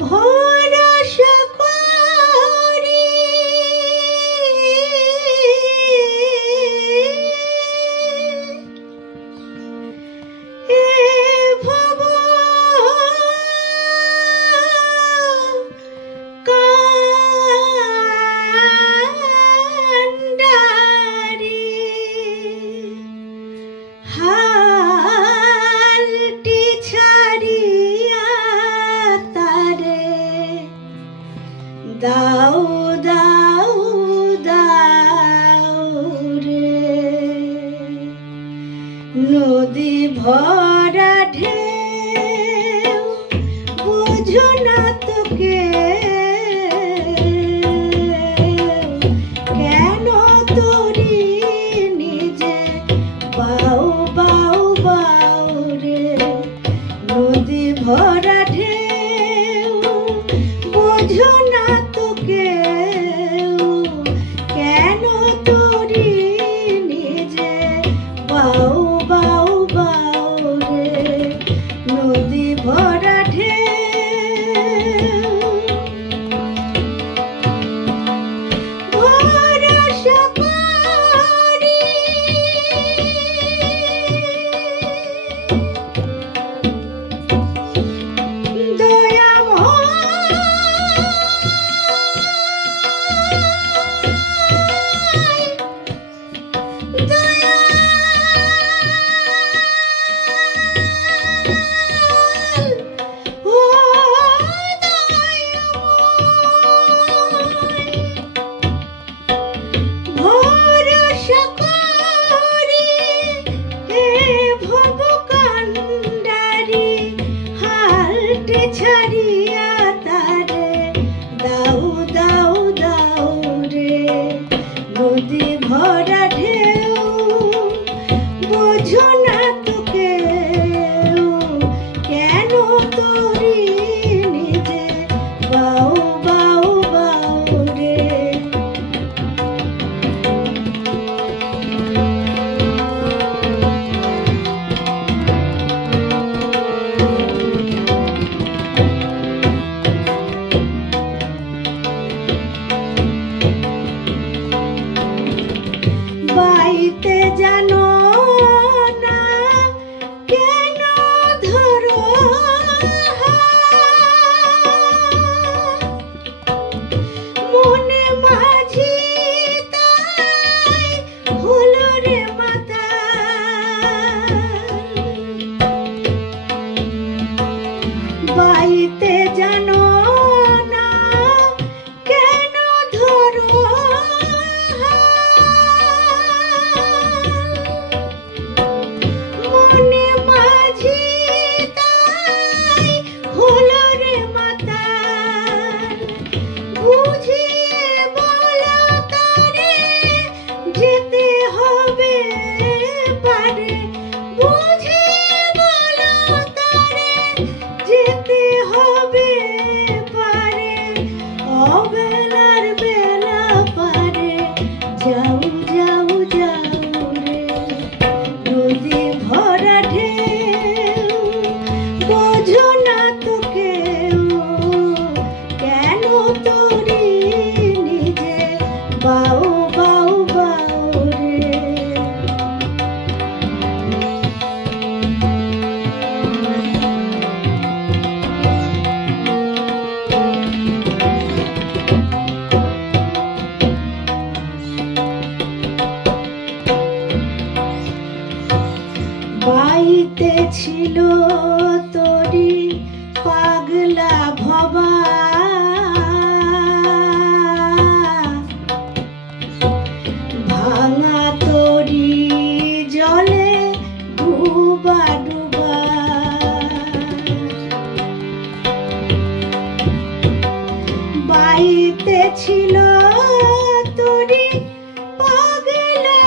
ভরসা করি এ ভব কান্ডারি হালটি ছাড়িয়া তারে দাও দাও দাও রে নদী ভরা ঢেউ বুঝো না তোকে কেন তোরি নিজে বাউ বাউ বাউ রে নদী ভরা ঢেউ বুঝো না তোকে কেন তোরি নিজে বাউ বাউ বাউ রে নদী ভরা ঢেউ ভরসা করি ভরসা করি হে ভব কান্ডারি হালটি ছাড়িয়া তারে দাও দাও দাও রে নদী ভরা ঢেউ বোঝো না তোকে কেন তোরি নিজে বাউ বাউ বাউ রে বাইতে জানো না কেন ধরো মনে মাঝি তাই হলো রে মাতা বাইতে জানো না কেন ধরো মনে মাঝি তাই হলো রে মাতা বুঝিয়ে বলো তারে যেতে হবে পারে বুঝিয়ে বলো তারে যেতে হবে পারে অবেলার বেলা পারে যাও যাও যাও রে নদী ভরা ঢেউ বোঝো না তোকে কেন তোরি নিজে বাউ বাউ বাউ রে বাইতে ছিল তোরি পাগলা ভবা ভাঙা তোরি জলে ডুবা ডুবা বাইতে ছিল তোরি পাগলা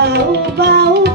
বাউ বাউ